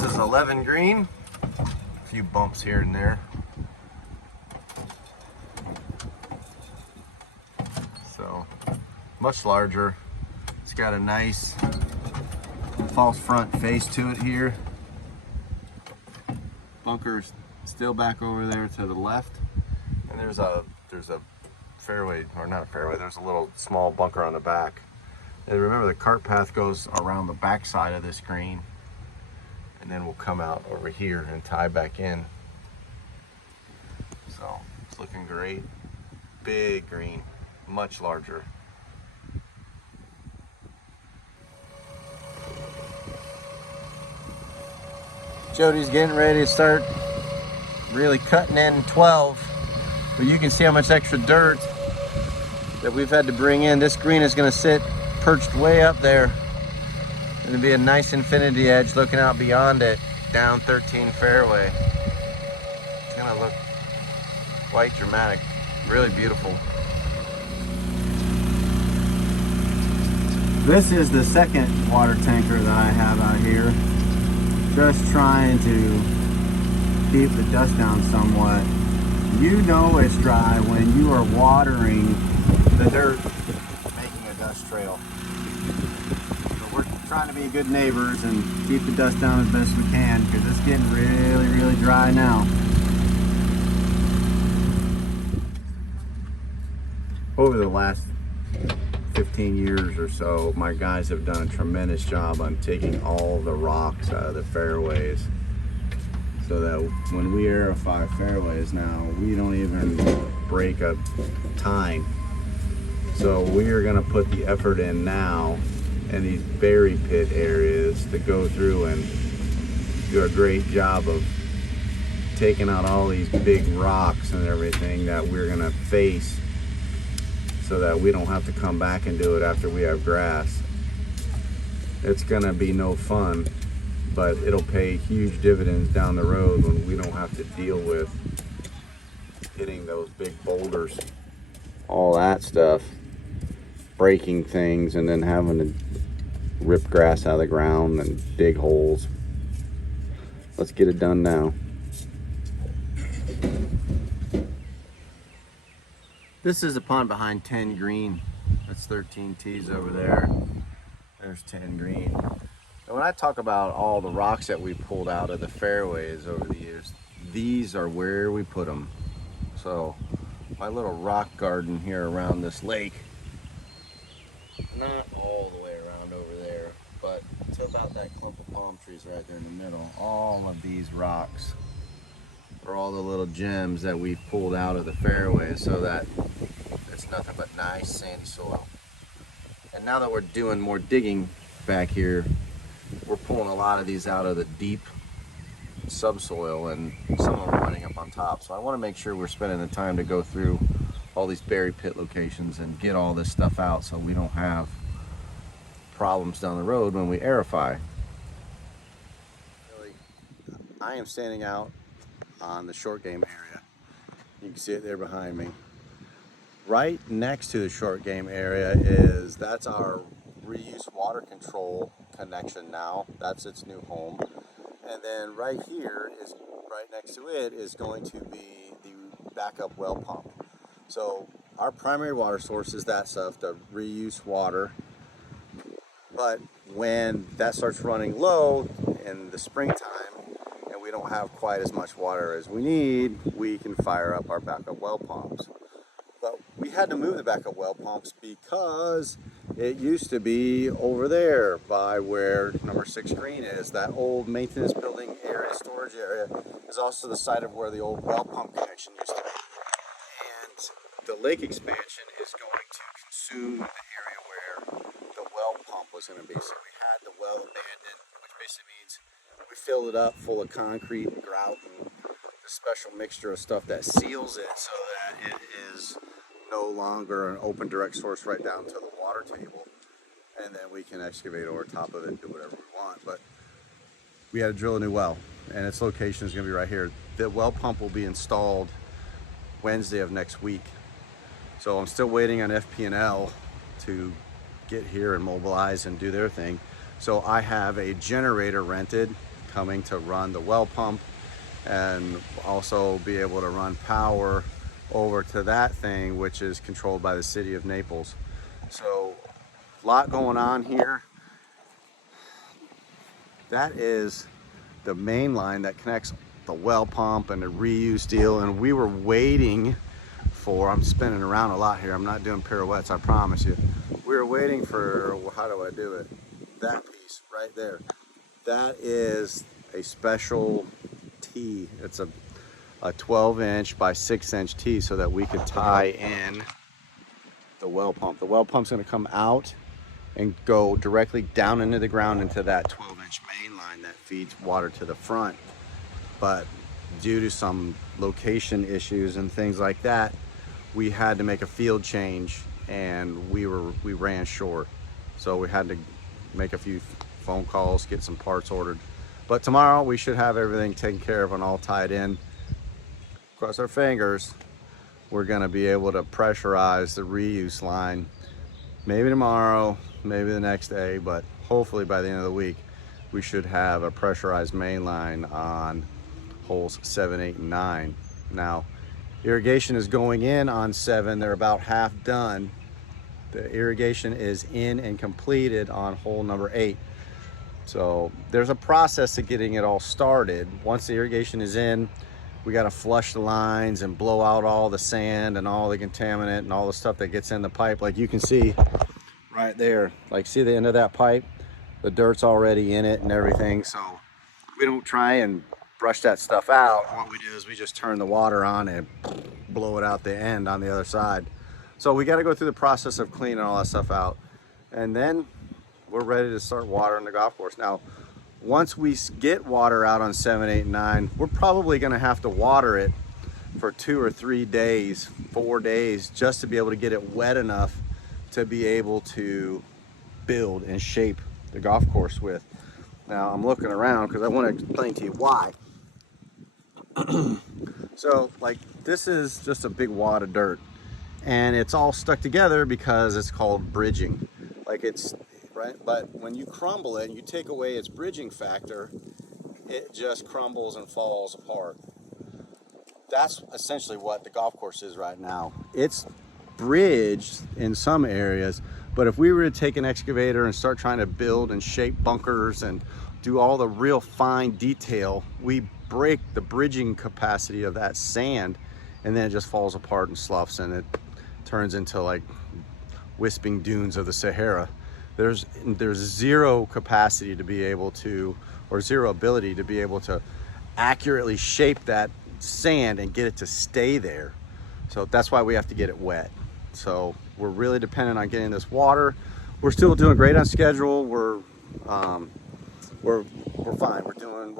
This is 11 green. A few bumps here and there. So, much larger. It's got a nice false front face to it here. Bunker's still back over there to the left. And there's a fairway, or not a fairway, there's a little small bunker on the back. And remember, the cart path goes around the back side of this green, and then we'll come out over here and tie back in. So it's looking great. Big green, much larger. Jody's getting ready to start really cutting in 12, but you can see how much extra dirt that we've had to bring in. This green is going to sit perched way up there. It'll be a nice infinity edge looking out beyond it, down 13 fairway. It's going to look quite dramatic, really beautiful. This is the second water tanker that I have out here. Just trying to keep the dust down somewhat. You know it's dry when you are watering the dirt, making a dust trail. So we're trying to be good neighbors and keep the dust down as best we can, because it's getting really, really dry now. Over the last 15 years or so, my guys have done a tremendous job on taking all the rocks out of the fairways, so that when we aerify fairways now, we don't even break a tine. So we are going to put the effort in now in these berry pit areas to go through and do a great job of taking out all these big rocks and everything that we're going to face, so that we don't have to come back and do it after we have grass. It's going to be no fun, but it'll pay huge dividends down the road when we don't have to deal with hitting those big boulders, all that stuff, breaking things, and then having to rip grass out of the ground and dig holes. Let's get it done now. This is a pond behind 10 green. That's 13 tees over there. There's 10 green. And when I talk about all the rocks that we pulled out of the fairways over the years, these are where we put them. So my little rock garden here around this lake, not all the way around over there, but to about that clump of palm trees right there in the middle, all of these rocks are all the little gems that we've pulled out of the fairways, so that it's nothing but nice sandy soil. And now that we're doing more digging back here, we're pulling a lot of these out of the deep subsoil, and some of them are running up on top. So I want to make sure we're spending the time to go through all these berry pit locations and get all this stuff out, so we don't have problems down the road when we aerify. Really, I am standing out on the short game area. You can see it there behind me. Right next to the short game area that's our reuse water control connection now. That's its new home. And then right here is, right next to it, is going to be the backup well pump. So our primary water source is that stuff, the reuse water. But when that starts running low in the springtime, and we don't have quite as much water as we need, we can fire up our backup well pumps. But we had to move the backup well pumps because it used to be over there by where number 6 green is. That old maintenance building area, storage area, is also the site of where the old well pump connection used to be. And the lake expansion is going to consume the area where the well pump was going to be. So we had the well abandoned, which basically means we filled it up full of concrete and grout and the special mixture of stuff that seals it, so that it is no longer an open direct source right down to the water table, and then we can excavate over top of it and do whatever we want. But we had to drill a new well, and its location is going to be right here. The well pump will be installed Wednesday of next week, so I'm still waiting on FP&L to get here and mobilize and do their thing. So I have a generator rented coming to run the well pump and also be able to run power over to that thing, which is controlled by the city of Naples. So a lot going on here. That is the main line that connects the well pump and the reuse deal, and we were waiting for, I'm spinning around a lot here, I'm not doing pirouettes, I promise you. We were waiting for, how do I do it? That piece right there. That is a special T. It's a 12-inch by 6-inch T so that we could tie in the well pump. The well pump's gonna come out and go directly down into the ground into that 12-inch main line that feeds water to the front. But due to some location issues and things like that, we had to make a field change, and we ran short. So we had to make a few phone calls, get some parts ordered. But tomorrow we should have everything taken care of and all tied in. Cross our fingers, we're gonna be able to pressurize the reuse line. Maybe tomorrow, maybe the next day, but hopefully by the end of the week, we should have a pressurized main line on holes 7, 8, and 9. Now, irrigation is going in on 7. They're about half done. The irrigation is in and completed on hole number 8. So there's a process to getting it all started. Once the irrigation is in, we got to flush the lines and blow out all the sand and all the contaminant and all the stuff that gets in the pipe. Like you can see right there, like see the end of that pipe? The dirt's already in it and everything. So we don't try and brush that stuff out. What we do is we just turn the water on and blow it out the end on the other side. So we got to go through the process of cleaning all that stuff out. And then we're ready to start watering the golf course. Now, once we get water out on 7, 8, and 9, we're probably going to have to water it for 2 or 3 days, 4 days, just to be able to get it wet enough to be able to build and shape the golf course with. Now, I'm looking around because I want to explain to you why. So, like, this is just a big wad of dirt, and it's all stuck together because it's called bridging. Like, it's right, but when you crumble it and you take away its bridging factor, it just crumbles and falls apart. That's essentially what the golf course is right now. It's bridged in some areas, but if we were to take an excavator and start trying to build and shape bunkers and do all the real fine detail, we break the bridging capacity of that sand, and then it just falls apart and sloughs, and it turns into like wisping dunes of the Sahara. There's zero capacity to be able to, or zero ability to be able to accurately shape that sand and get it to stay there. So that's why we have to get it wet. So we're really dependent on getting this water. We're still doing great on schedule. We're fine. We're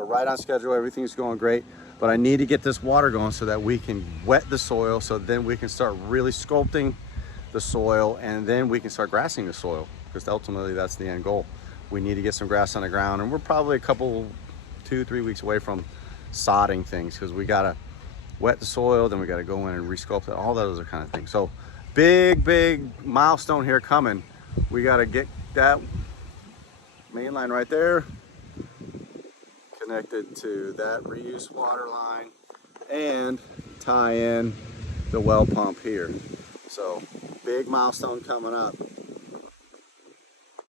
right on schedule. Everything's going great. But I need to get this water going so that we can wet the soil, so then we can start really sculpting the soil, and then we can start grassing the soil, because ultimately that's the end goal. We need to get some grass on the ground, and we're probably a couple, 2-3 weeks away from sodding things, because we gotta wet the soil, then we gotta go in and resculpt it, all those are kind of things. So big milestone here coming. We gotta get that main line right there connected to that reuse water line and tie in the well pump here. So big milestone coming up.